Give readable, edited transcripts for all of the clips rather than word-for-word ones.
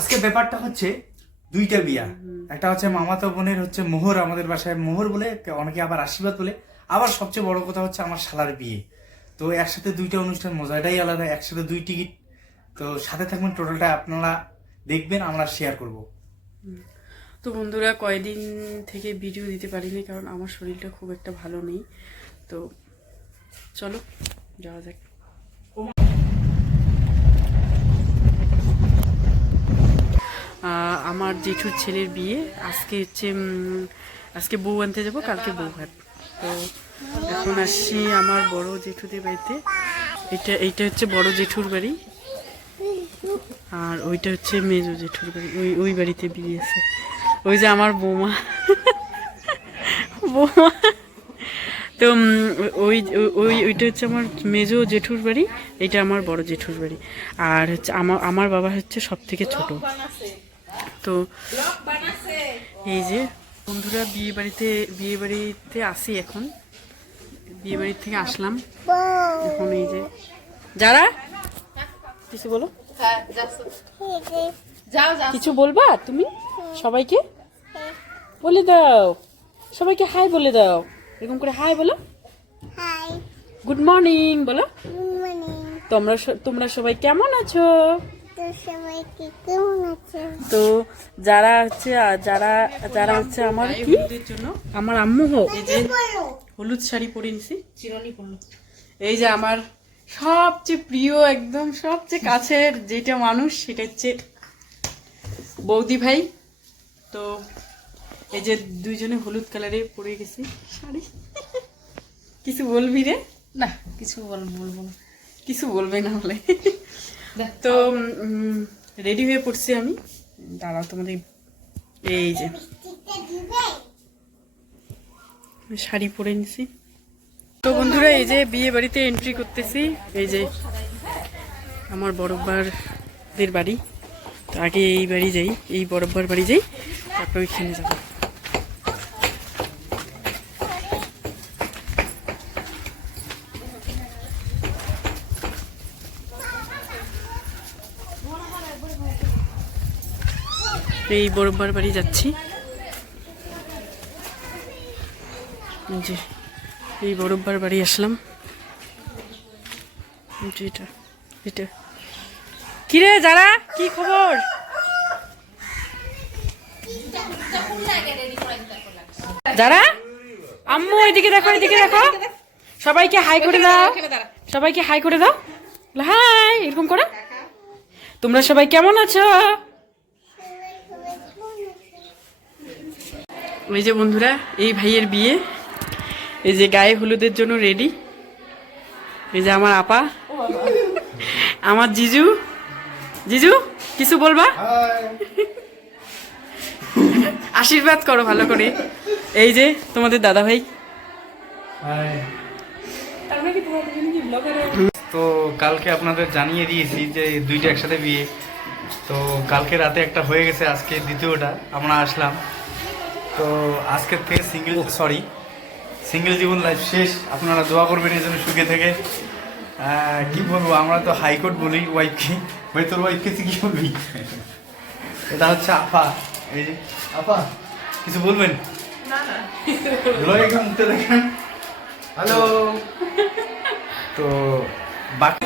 আজকে ব্যাপারটা হচ্ছে দুইটা বিয়া। একটা হচ্ছে মামাতো বোনের হচ্ছে মোহর, আমাদের বাসায় মোহর বলে, অনেকে আবার আশীর্বাদ বলে। আবার সবচেয়ে বড় কথা হচ্ছে আমার শালার বিয়ে। তো একসাথে দুইটা অনুষ্ঠান, মজাটাই আলাদা, একসাথে দুই টিকিট। তো সাথে থাকবেন, টোটালটা আপনারা দেখবেন, আমরা শেয়ার করব। তো বন্ধুরা, কয়েকদিন থেকে ভিডিও দিতে পারিনি কারণ আমার শরীরটা খুব একটা ভালো নেই। তো চলো যাওয়া যাক। আমার জেঠুর ছেলের বিয়ে আজকে হচ্ছে, আজকে বউ আনতে যাবো, কালকে বউ ভাত। তো এখন আসছি আমার বড় জেঠুদের বাড়িতে। এইটা হচ্ছে বড় জেঠুর বাড়ি, আর ওইটা হচ্ছে মেজো জেঠুর বাড়ি। ওই বাড়িতে বিয়ে আছে। ওই যে আমার বৌমা বৌমা তো ওইটা হচ্ছে আমার মেজো জেঠুর বাড়ি, এটা আমার বড় জেঠুর বাড়ি। আর হচ্ছে আমার বাবা হচ্ছে সব থেকে ছোট। তো এই যে বন্ধুরা, বিয়ে বাড়িতে আসি এখন। বিয়ে বাড়ির থেকে আসলাম এখন। এই যে যারা কিছু বলো, কিছু বলবা তুমি সবাইকে? বলে দাও, সবাইকে হাই বলে দাও, এরকম করে হাই বলো। গুড মর্নিং বলো। তোমরা সবাই কেমন আছো? তো যারা হচ্ছে আমার কি, আমার আম্মু হোক, এই যে হলুদ শাড়ি পরে নিছি, চিরনি পরলো। এই যে আমার সবচেয়ে প্রিয়, একদম সবচেয়ে কাছের যেটা মানুষ, সেটা হচ্ছে বৌদি ভাই। তো এই যে দুইজনে হলুদ কালারে পরে গেছি শাড়ি। কিছু বলবি রে? না, কিছু বলবো না। কিছু বলবে না বলে। তো রেডি হয়ে পড়ছি আমি। দাঁড়াও তোমাদের, এই যে শাড়ি পরে নিছি। তো বন্ধুরা, এই যে বিয়ে বাড়িতে এন্ট্রি করতেছি। এই যে আমার বড়ব্বারদের বাড়ি। তো আগে এই বাড়ি যাই, এই বড়ব্বার বাড়ি যাই, তারপর ওইখানে যাবো। এই বড়ব্বার বাড়ি যাচ্ছি। যে এই বড়ব্বার বাড়ি আসলাম। এটা এটা কিরে যারা, কি খবর? যারা, আম্মু এদিকে দেখো, এদিকে দেখো, সবাইকে হাই করে দাও, সবাইকে হাই করে দাও, হাই এরকম করে। তোমরা সবাই কেমন আছো? ওই যে বন্ধুরা, এই ভাইয়ের বিয়ে। এই যে গায়ে হলুদের জন্য রেডি। এই যে আমার আপা, আমার জিজু। জিজু কিছু বলবা? আশীর্বাদ করো ভালো করে। এই যে তোমাদের দাদা ভাই। তো কালকে আপনাদের জানিয়ে দিয়েছি যে দুইটা একসাথে বিয়ে। তো কালকে রাতে একটা হয়ে গেছে, আজকে দ্বিতীয়টা আমরা আসলাম। তো আজকের থেকে সিঙ্গেল জীবন লাইফ শেষ। আপনারা দোয়া করবেন এই জন্য সুখে থেকে। কি বলবো, আমরা তো হাইকোর্ট বলি ওয়াইফকে। ভাই তোর ওয়াইফকে তুই কি বলবি? এটা হচ্ছে আপা। এই যে আপা, কিছু বলবেন? একটু মুখতে দেখেন। হ্যালো। তো বাকি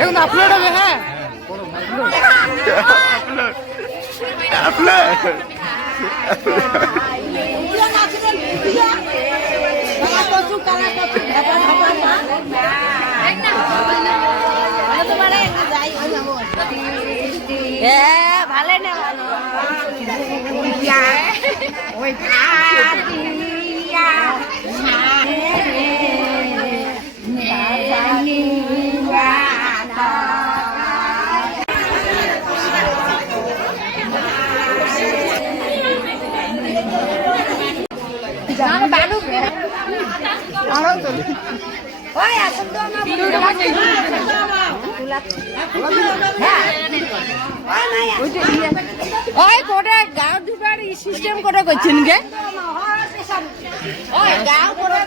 এখন আপলোড হবে। হ্যাঁ ভালো না ভালো ওই কোটা গাঁও দুবার সিস্টেম করে করছেন গে ওই গাঁও করে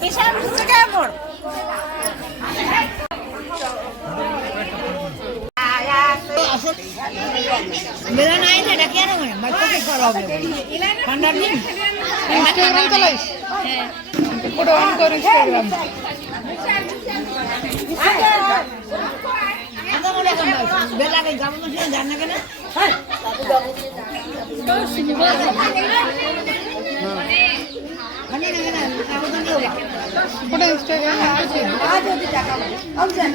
পেশার থেকে মোর বেলা নাই এটা কেন মানে মাইকোকে করা হবে ঠান্ডা দিন ইনস্টাগ্রাম চালাইস হ্যাঁ কোটা অন করে ইনস্টাগ্রাম বেলা কে গামন দিয়ে জান না কেন কোটা ইনস্টাগ্রাম আছে আজ যদি টাকা আম জান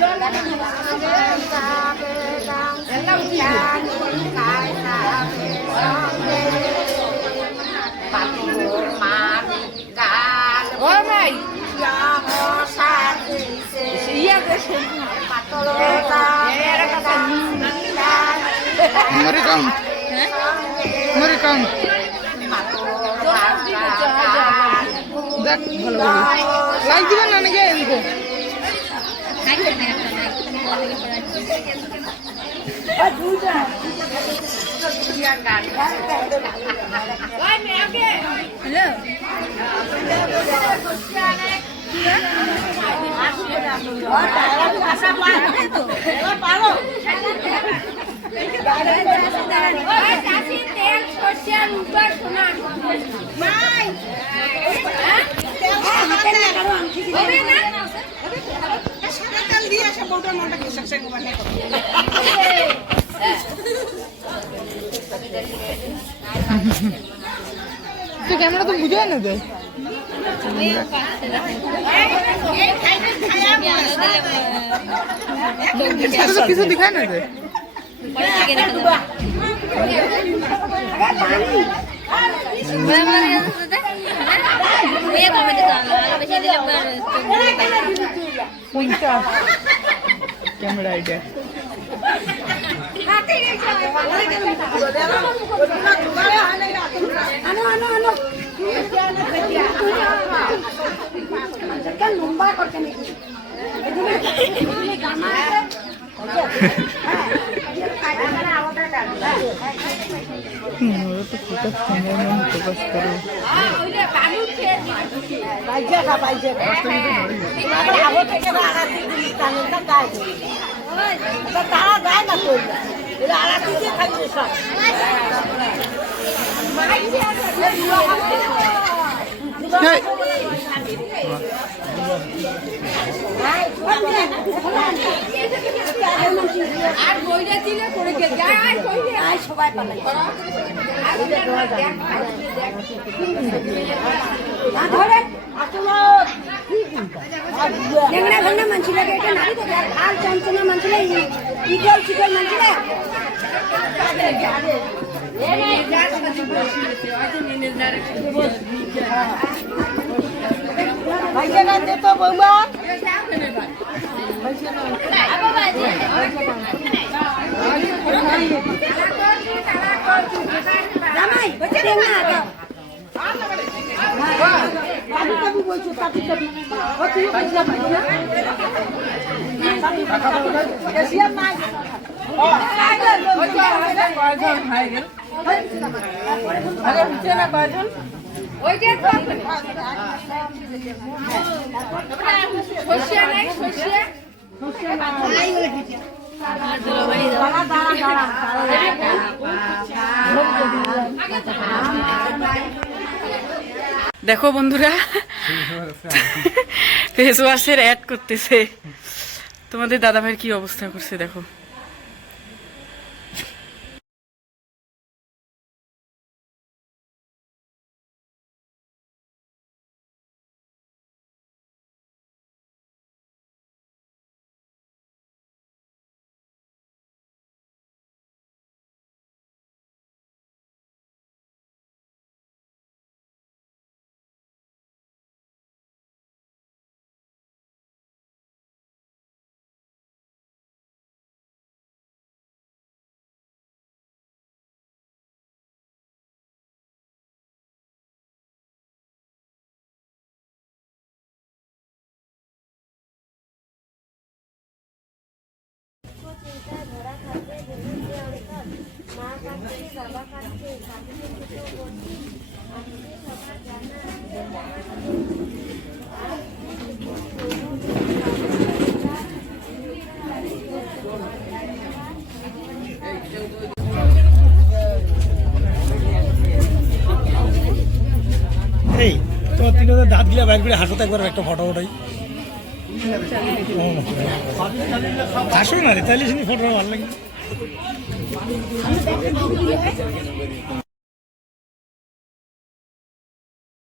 দেখ ভালো লাইক দিবেন না নাকি এদিকে তো ক্যামেরা তো বুঝায় না তো কিছু দিখায় না রে ক্যামেরা আইডিয়া আর বইটা দিলে করে গে যায় আর সবাই পালাই ধরে আসলো নেংরা ঘন্না মানছিলা এটা না আর চঞ্চনা মানছিলা ইগল চিকল মানছিলা ভাইয়া না দে তো বৌমা দেখো বন্ধুরা, ফেস ওয়াশের অ্যাড করতেছে। তোমাদের দাদাভাইয়ের কি অবস্থা করছে দেখো। এই তোমার 3000 দাঁত গিলা বাইর করে হাসো তো একবার একটা ফটো ওটাই হাসো না রে, তাইলে ফটো ভালো লাগে।